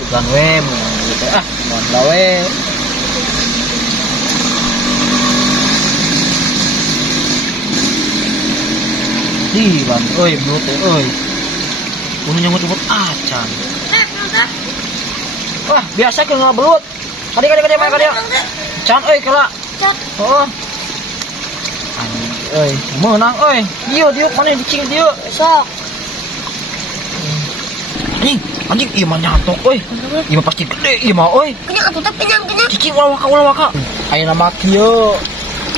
sugan we mun gitu mun lawe. Di bang, oi belut oi. Kuno nyamut acan. Wah, biasa ke belut. Kade main kade. Can oi kala. Oh. Anjing oi, menang oi. Dieu mana dicing dieu. Sok. Anjing ieu mah nyatok oi. Ieu mah pasti gede ieu mah oi. Kenyang atuh teh kenyang. Cicing ulah waka. Ayeuna mah kieu.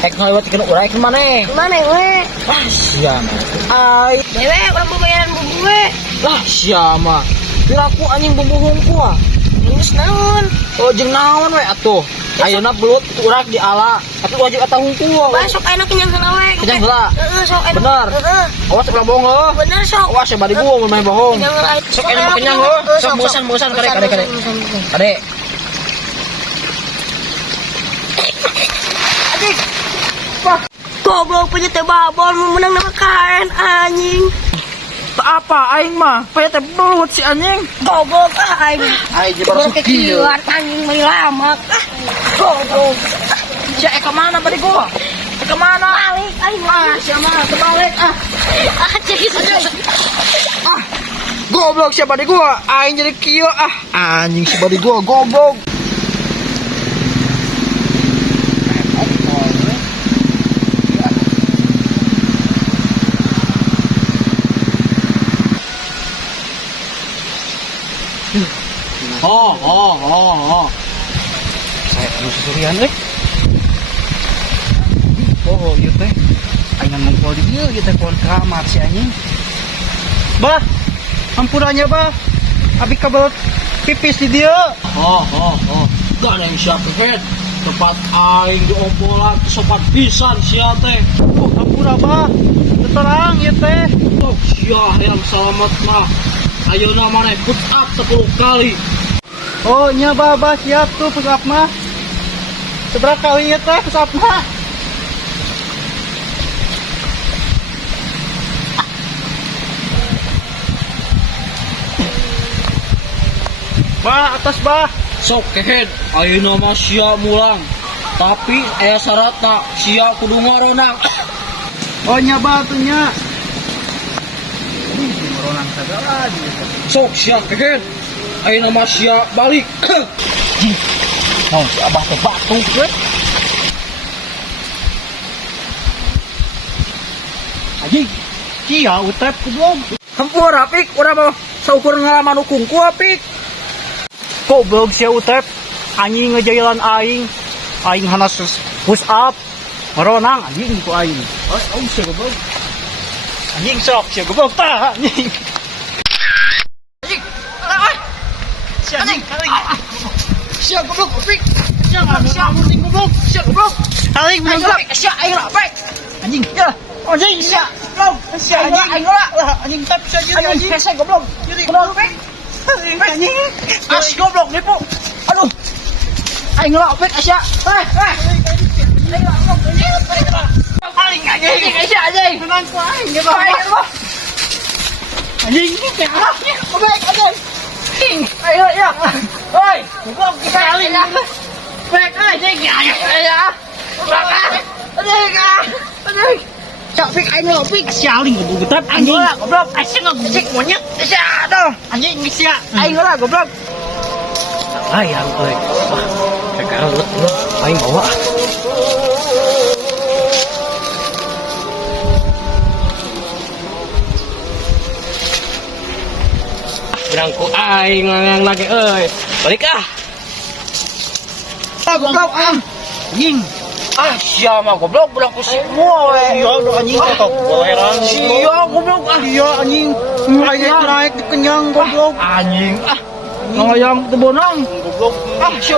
Ek ngalewatkeun urang ke maneh. Mana we? Ah, sia mah. Ai, Dewe urang bayaran bumbu we. lah sia mah. Piraku anjing bumbu hungku ah. Geus naon? Oh jeung naon we atuh. Ayeuna belut urang di ala, tapi wajib eta hungku. Sok ayeuna kenyang heula we. Kenyang heula. Heeh, sok ayeuna. Bener. Awas ulah bohong heuh. Bener sok. Awas ya bari gua mun main bohong. Kenyang heula. Sok ayeuna mah kenyang heuh. Sok bosan kade. Kade. Goblok punya teh babon menang nama kain anjing. Tak apa aing mah, paya teh belut si anjing. Goblok aing. Aing baru kieu. Anjing mah lama. Goblok. Si ka mana bari gua? Ka mana? Balik aing mah. Si mana terbalik Goblok si bari gua, aing jadi kieu Anjing si bari gua goblok. Oh. Saya terus surian Oh, ieu teh. Aing ngumpul di dieu ieu teh pohon keramat si anjing. Bah, ampunannya bah. Abi kabelut pipis di dieu. Oh. Gak ada yang siap head. Tempat aing di obrolan sopan pisan sia teh. Oh, ampun bah. Terang ieu teh. Oh, sia yang selamat mah. Ayeuna maneh put up 10 kali. Oh, nya bah siap tuh push up mah. Seberapa kali ya teh push up mah? Bah, atas bah. Sok kehead, ayeuna mah sia mulang. Tapi aya syaratna, sia kudu ngaronang. Oh nya bah tuh nya. Ngaronang sagala di. Sok sia kehead. Ayeuna mah sia balik. Naon si abah teh batu we. Anjing, kia utep goblok. Hampur apik, urang mah saukur ngalaman hukungku apik. Goblok sia utep, anjing ngejailan aing. Aing hanas push up. Meronang anjing ku aing. Oh sia goblok. Anjing sok sia goblok tah anjing. Anjing, sia goblok, opik. Sia goblok, sia goblok. Aing goblok, sia aing lapek. Anjing, ya. Anjing sia. Goblok, sia anjing. Anjing tap sia jadi anjing. Sia goblok. Jadi goblok. Anjing. As goblok nipu. Aduh. Aing lapek sia. Aing lapek anjing. Sia anjing. Tenang ku aing gitu. Anjing, kayak anaknya. Baik anjing. Ayo ya, oi, goblok sekali. Baik aja ya. Aduh. Cak pik aing pik sialing goblok anjing. Goblok asing ngecek monyet. Sia aduh. Anjing sia. Aing lah goblok. Ayang euy. Wah, kekareut aing bawa. Berangku aing yang lagi balik goblok anjing sia mah goblok berangku semua we sia do anjing kok heran sia goblok sia anjing naik kenyang goblok anjing ngayang teu bonang goblok sia